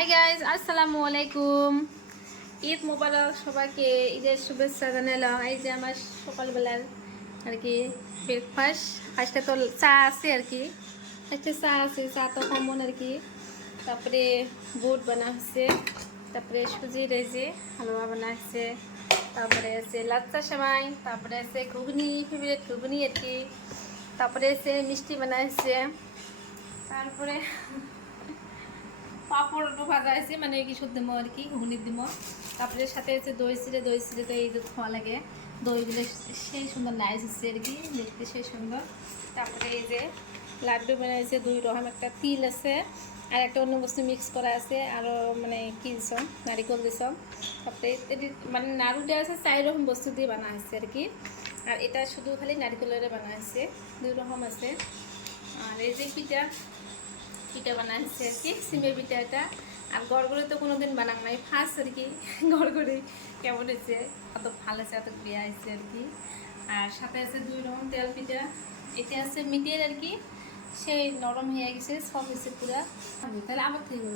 Hi guys, আসসালামু আলাইকুম। ঈদ মোবারক সবাইকে, ঈদের শুভেচ্ছা জানালাম। এই যে আমার সকালবেলার আর কি ব্রেকফাস্ট। ফার্স্টে তো চা আছে আর কি, ফার্স্টে চা আছে, চা তো কমন আর কি। তারপরে বুট বানা হচ্ছে, তারপরে সুজির এই যে হালুয়া বানা হচ্ছে, তারপরে আছে লাচ্চা সেমাই, তারপরে আছে ঘুগনি, ফেভারিট ঘুগনি আর কি, তারপরে আছে মিষ্টি বানা হচ্ছে, তারপরে পাপড় ভাজা আছে, মানে কিছু দিমো আর কি, ঘুগনি দিমো। তারপরে সাথে আছে দই চিড়ে তো এই দুধ খাওয়া লাগে, দই দিলে সেই সুন্দর নাইস হচ্ছে আর কি, দেখতে সেই সুন্দর। তারপরে এই যে লাড্ডু বানাইছে, 2 রকম, একটা তিল আছে আর একটা অন্য বস্তু মিক্স করা আছে, আরও মানে কি দিছ নারিকল দিছ। তারপরে এটি মানে নাড়ু দেওয়া আছে, 4 রকম বস্তু দিয়ে বানা হয়েছে আর কি। আর এটা শুধু খালি নারিকলের বানা হয়েছে, 2 রকম আছে। আর এই যে পিঠা বানাচ্ছে আর কি, সিমের পিঠা। এটা আর গড়গড়ে তো কোনোদিন বানাম নাই, ফার্স্ট আর কি। গড়গড়ে কেমন হয়েছে, অত ভালো আছে, অত বিয়া হয়েছে আর কি। আর সাথে আছে 2 রকম তেল পিঠা। এটা আছে মিটের আর কি, সেই নরম হয়ে গেছে, সব হয়েছে পুরা। তাহলে আবার থেকে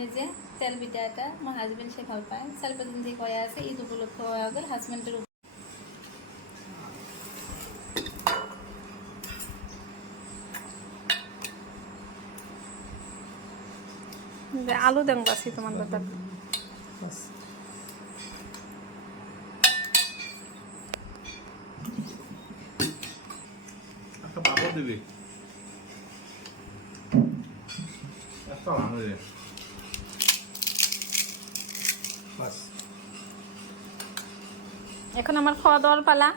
এই যে তেল পিঠা, এটা আমার হাজব্যান্ড সে ভালো পায়, 4-5 দিন থেকে কয়া আছে, ঈদ উপলক্ষে হয়ে গেল হাজব্যান্ডের। আলু দেন বাসি তোমার দাদা। একটা পাপড় দিবি, একটা ভালো রে বাস। এখন আমার খাওয়া দাওয়ার পালা।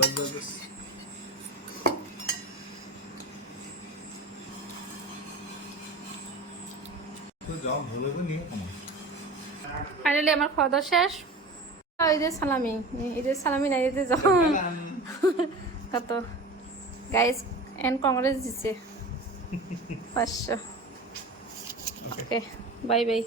बस बस बस तो जाओ भले तो नहीं है। ফাইনালি আমার খাওয়া দাওয়া শেষ। এই যে সালামি, এই যে সালামি নাই, এই যে কত গাইস এন্ড কংগ্রেস দিচ্ছে 500। ওকে, বাই বাই।